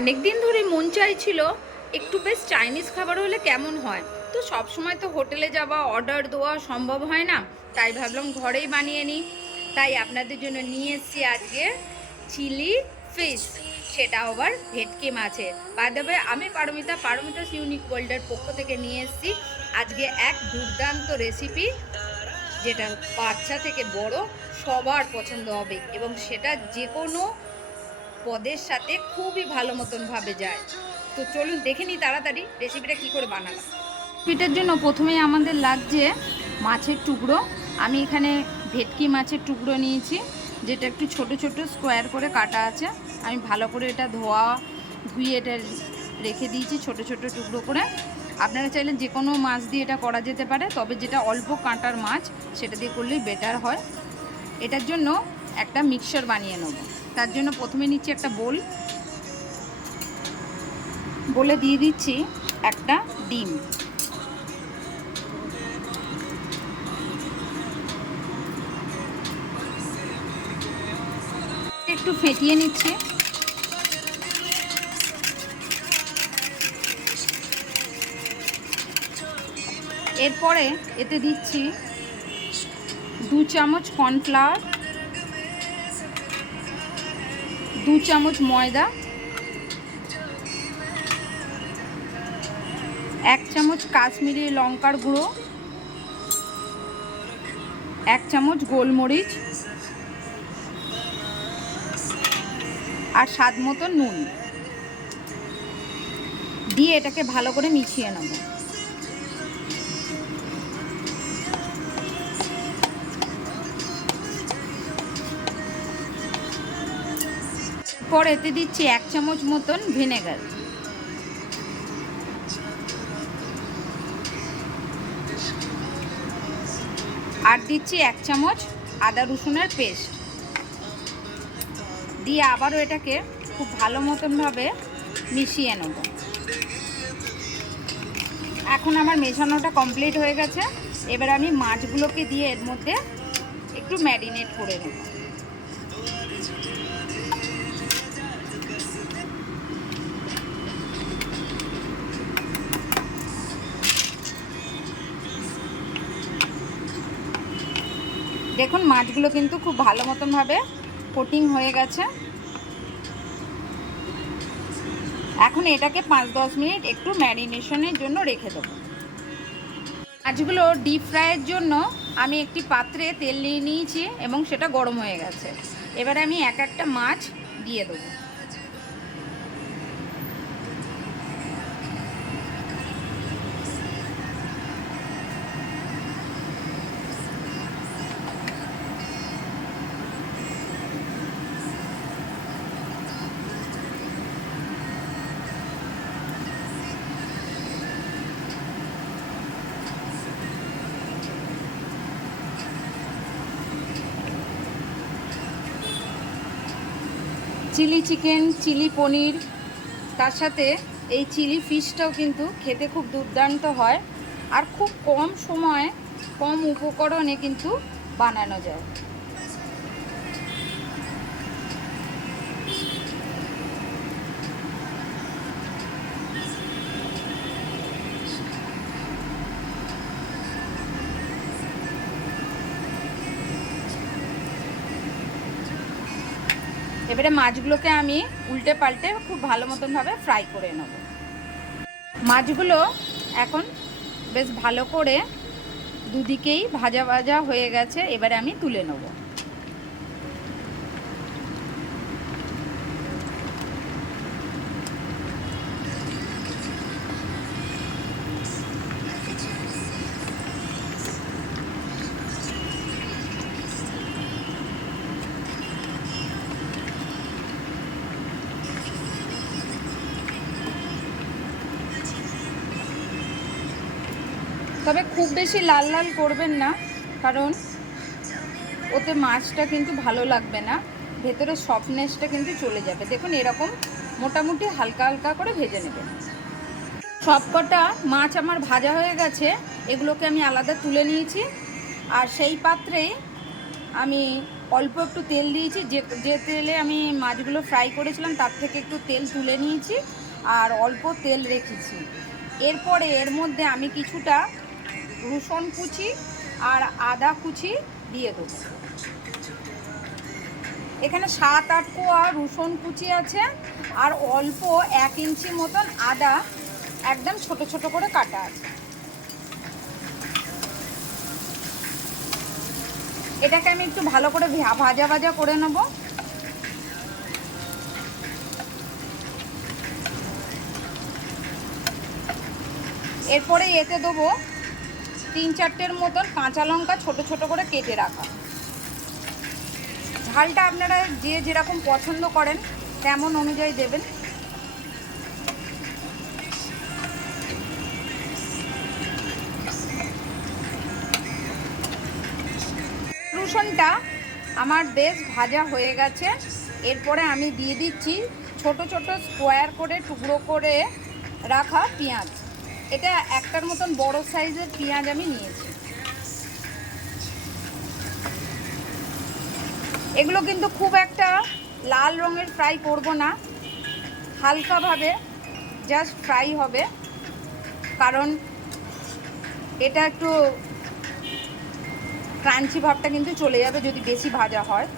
অনেক দিন ধরে মন চাইছিল একটু বেশ চাইনিজ খাবার হলে কেমন হয়। তো সব সময় তো হোটেলে যাওয়া অর্ডার দেওয়া সম্ভব হয় না, তাই ভাবলাম ঘরেই বানিয়ে নিই। তাই আপনাদের জন্য নিয়ে এসেছি আজকে চিলি ফিশ, সেটা আবার ভেটকি মাছের। বাই দ্য ওয়ে, আমি পারমিতাস ইউনিক ওয়ার্ল্ডের পক্ষ থেকে নিয়ে এসেছি আজকে এক দুর্দান্ত রেসিপি, যেটা বাচ্চা থেকে বড় সবার পছন্দ হবে এবং সেটা যে কোনো পদের সাথে খুবই ভালো মতন ভাবে যায়। তো চলুন দেখে নিই তাড়াতাড়ি রেসিপিটা কী করে বানালাম। রেসিপিটার জন্য প্রথমেই আমাদের লাগছে মাছের টুকরো। আমি এখানে ভেটকি মাছের টুকরো নিয়েছি, যেটা একটু ছোট ছোট স্কোয়ার করে কাটা আছে। আমি ভালো করে এটা ধুয়ে এটা রেখে দিয়েছি ছোট ছোট টুকরো করে। আপনারা চাইলে যে কোনো মাছ দিয়ে এটা করা যেতে পারে, তবে যেটা অল্প কাঁটার মাছ সেটা দিয়ে করলেই বেটার হয়। এটার জন্য একটা মিক্সচার বানিয়ে নেব। তার জন্য প্রথমে নিচ্ছি একটা বলে দিয়ে দিচ্ছি একটা ডিম। একটু ফেটিয়ে নিচ্ছি। এরপরে এতে দিচ্ছি 2 চামচ কর্নফ্লাওয়ার, 2 চামচ ময়দা, 1 চামচ কাশ্মীরি লঙ্কার গুঁড়ো, 1 চামচ গোলমরিচ আর স্বাদ মতো নুন দিয়ে এটাকে ভালো করে মিশিয়ে নেব। পর এতে দিচ্ছি 1 চামচ মতন ভিনেগার, আর দিচ্ছি 1 চামচ আদা রসুনের পেস্ট দিয়ে আবারও এটাকে খুব ভালো মতনভাবে মিশিয়ে নেব। এখন আমার মেশানোটা কমপ্লিট হয়ে গেছে। এবার আমি মাছগুলোকে দিয়ে এর মধ্যে একটু ম্যারিনেট করে নেব। দেখুন মাছগুলো কিন্তু খুব ভালো মতনভাবে কোটিং হয়ে গেছে। এখন এটাকে 5-10 মিনিট একটু ম্যারিনেশনের জন্য রেখে দেবো। মাছগুলো ডিপ ফ্রাইয়ের জন্য আমি একটি পাত্রে তেল নিয়ে নিয়েছি এবং সেটা গরম হয়ে গেছে। এবারে আমি এক একটা মাছ দিয়ে দেবো। চিলি চিকেন, চিলি পনির, তার সাথে এই চিলি ফিশটাও কিন্তু খেতে খুব দুর্দান্ত হয়, আর খুব কম সময়ে কম উপকরণে কিন্তু বানানো যায়। এবারে মাছগুলোকে আমি উল্টে পাল্টে খুব ভালো মতনভাবে ফ্রাই করে নেব। মাছগুলো এখন বেশ ভালো করে দুদিকেই ভাজা ভাজা হয়ে গেছে। এবারে আমি তুলে নেব। তবে খুব বেশি লাল লাল করবেন না, কারণ ওতে মাছটা কিন্তু ভালো লাগবে না, ভেতরে সফটনেসটা কিন্তু চলে যাবে। দেখুন এরকম মোটামুটি হালকা হালকা করে ভেজে নেবেন। সবকটা মাছ আমার ভাজা হয়ে গেছে, এগুলোকে আমি আলাদা তুলে নিয়েছি। আর সেই পাত্রে আমি অল্প একটু তেল দিয়েছি, যে তেলে আমি মাছগুলো ফ্রাই করেছিলাম তার থেকে একটু তেল তুলে নিয়েছি আর অল্প তেল রেখেছি। এরপরে এর মধ্যে আমি কিছুটা রসুন কুচি আর আদা কুচি দিয়ে দেবো। এখানে 7-8 কোয়া রসুন কুচি আছে আর অল্প 1 ইঞ্চি মতন আদা একদম ছোট ছোট করে কাটা আছে। এটাকে আমি একটু ভালো করে ভাজা ভাজা করে নেব। এরপরে এতে দেবো 3-4টের মতন কাঁচা লঙ্কা ছোট ছোট করে কেটে রাখা। ঝালটা আপনারা যে যেরকম পছন্দ করেন তেমন অনুযায়ী দেবেন। রসুনটা আমার বেশ ভাজা হয়ে গেছে। এরপরে আমি দিয়ে দিচ্ছি ছোট ছোট স্কোয়ার করে টুকরো করে রাখা পেঁয়াজ। এটা একটার মতন বড় সাইজের পেঁয়াজ আমি নিয়েছি। এগুলো কিন্তু খুব একটা লাল রঙের ফ্রাই করব না, হালকাভাবে জাস্ট ফ্রাই হবে, কারণ এটা একটু ক্রাঞ্চি ভাবটা কিন্তু চলে যাবে যদি বেশি ভাজা হয়।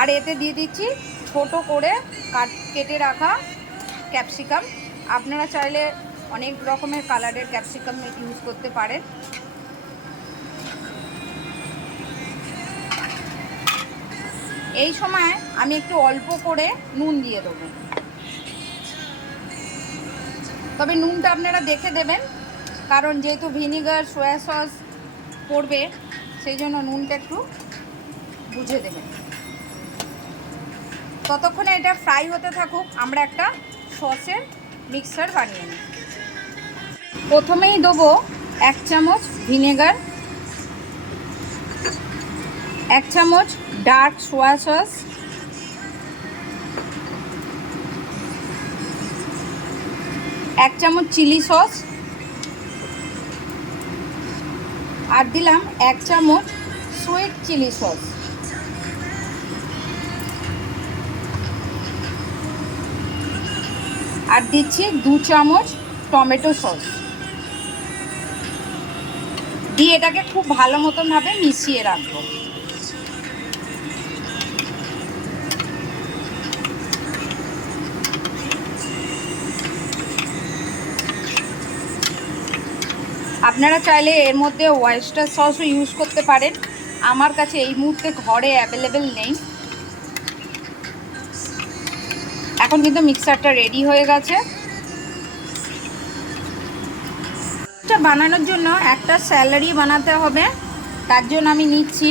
আর এতে দিয়ে দিচ্ছি ছোট করে কেটে রাখা ক্যাপসিকাম। আপনারা চাইলে অনেক রকমের কালারের ক্যাপসিকাম ইউজ করতে পারেন। এই সময় আমি একটু অল্প করে নুন দিয়ে দেবো, তবে নুনটা আপনারা দেখে দেবেন, কারণ যেহেতু ভিনিগার সয়া সস পড়বে সেই জন্য নুনটা একটু বুঝে দেবেন। ততক্ষণে এটা ফ্রাই হতে থাকুক, আমরা একটা সসের মিক্সচার বানিয়ে নিই। প্রথমেই দেবো 1 চামচ ভিনেগার, 1 চামচ ডার্ক সোয়া সস, 1 চামচ চিলি সস, আর দিলাম 1 চামচ সুইট চিলি সস। আর দিচ্ছি 2 চামচ টমেটো সস দিয়ে এটাকে খুব ভালো মতনভাবে মিশিয়ে রাখবো। আপনারা চাইলে এর মধ্যে ওয়েস্টার সসও ইউজ করতে পারেন, আমার কাছে এই মুহূর্তে ঘরে অ্যাভেলেবেল নেই। এখন কিন্তু মিক্সারটা রেডি হয়ে গেছে। এটা বানানোর জন্য একটা স্যালারি বানাতে হবে, তার জন্য আমি নিচ্ছি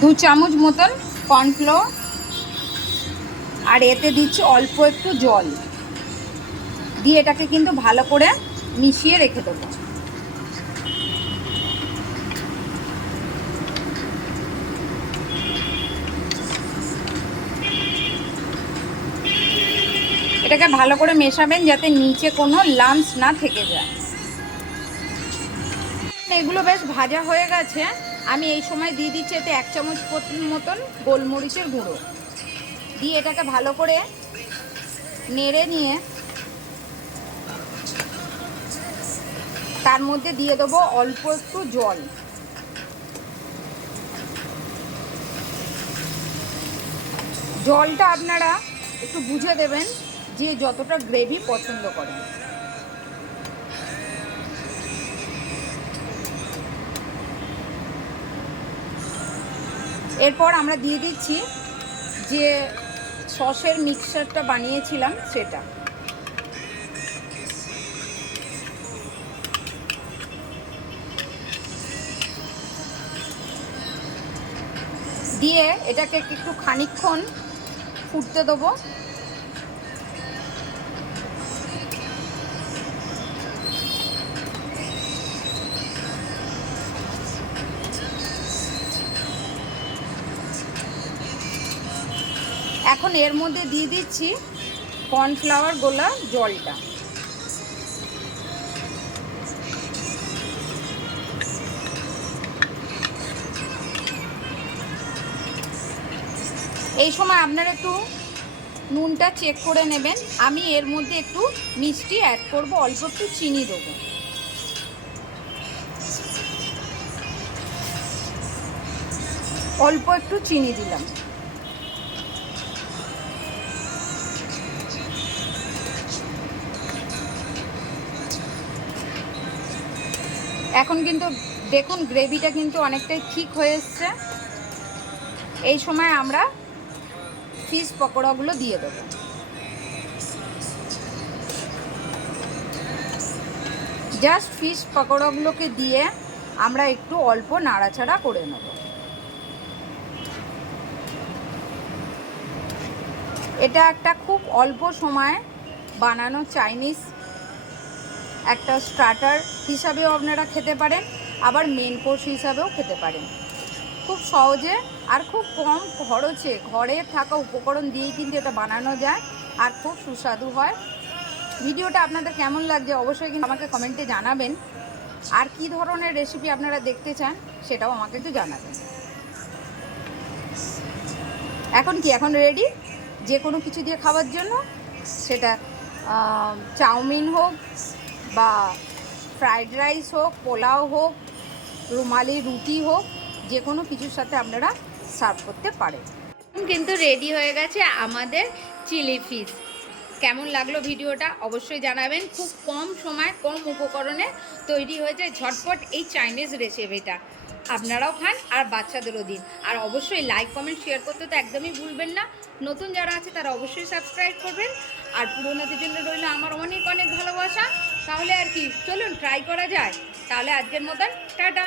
2 চামচ মতন কর্নফ্লোর আর এতে দিচ্ছি অল্প একটু জল দিয়ে এটাকে কিন্তু ভালো করে মিশিয়ে রেখে দেবো। এটাকে ভালো করে মেশাবেন যাতে নিচে কোনো লাম্পস না থেকে যায়। এগুলো বেশ ভাজা হয়ে গেছে। আমি এই সময় দিয়ে দিচ্ছি এতে 1 চামচ মতন গোলমরিচের গুঁড়ো দিয়ে এটাকে ভালো করে নেড়ে নিয়ে তার মধ্যে দিয়ে দেবো অল্প একটু জল। জলটা আপনারা একটু বুঝে দেবেন যে যতটা গ্রেভি পছন্দ করেন। এরপর আমরা দিয়ে দিচ্ছি যে সসের মিক্সচারটা বানিয়েছিলাম সেটা। দিয়ে এটাকে একটু খানিকক্ষণ ফুটতে দেবো। এখন এর মধ্যে দিয়ে দিচ্ছি কর্নফ্লাওয়ার গোলা জলটা। এই সময় আপনারা একটু নুনটা চেক করে নেবেন। আমি এর মধ্যে একটু মিষ্টি অ্যাড করব, অল্প একটু চিনি দেবো। অল্প একটু চিনি দিলাম। এখন কিন্তু দেখুন গ্রেভিটা কিন্তু অনেকটাই ঠিক হয়ে এসছে। এই সময় আমরা ফিশ পকোড়াগুলো দিয়ে দেবো। জাস্ট ফিশ পকোড়াগুলোকে দিয়ে আমরা একটু অল্প নাড়াচাড়া করে নেব। এটা একটা খুব অল্প সময়ে বানানো চাইনিজ একটা স্টার্টার হিসাবেও আপনারা খেতে পারেন, আবার মেন কোর্স হিসাবেও খেতে পারেন। খুব সহজে আর খুব কম খরচে ঘরে থাকা উপকরণ দিয়েই কিন্তু এটা বানানো যায় আর খুব সুস্বাদু হয়। ভিডিওটা আপনাদের কেমন লাগছে অবশ্যই কিন্তু আমাকে কমেন্টে জানাবেন। আর কি ধরনের রেসিপি আপনারা দেখতে চান সেটাও আমাকে একটু জানাবেন। এখন রেডি যে কোনো কিছু দিয়ে খাওয়ার জন্য, সেটা চাউমিন হোক বা ফ্রাইড রাইস হোক, পোলাও হোক, রুমালি রুটি হোক, যে কোনো কিছুর সাথে আপনারা সার্ভ করতে পারেন। কিন্তু রেডি হয়ে গেছে আমাদের চিলি ফিশ। কেমন লাগলো ভিডিওটা অবশ্যই জানাবেন। খুব কম সময় কম উপকরণে তৈরি হয়ে যায় ঝটপট এই চাইনিজ রেসিপিটা। আপনারাও খান আর বাচ্চাদেরও দিন। আর অবশ্যই লাইক কমেন্ট শেয়ার করতে তো একদমই ভুলবেন না। নতুন যারা আছে তারা অবশ্যই সাবস্ক্রাইব করবেন। আর পুরোনোদের জন্য রইল আমার অনেক অনেক ভালোবাসা। তাহলে আর কি, চলুন ট্রাই করা যায়। তাহলে আজকের মতন টাটা।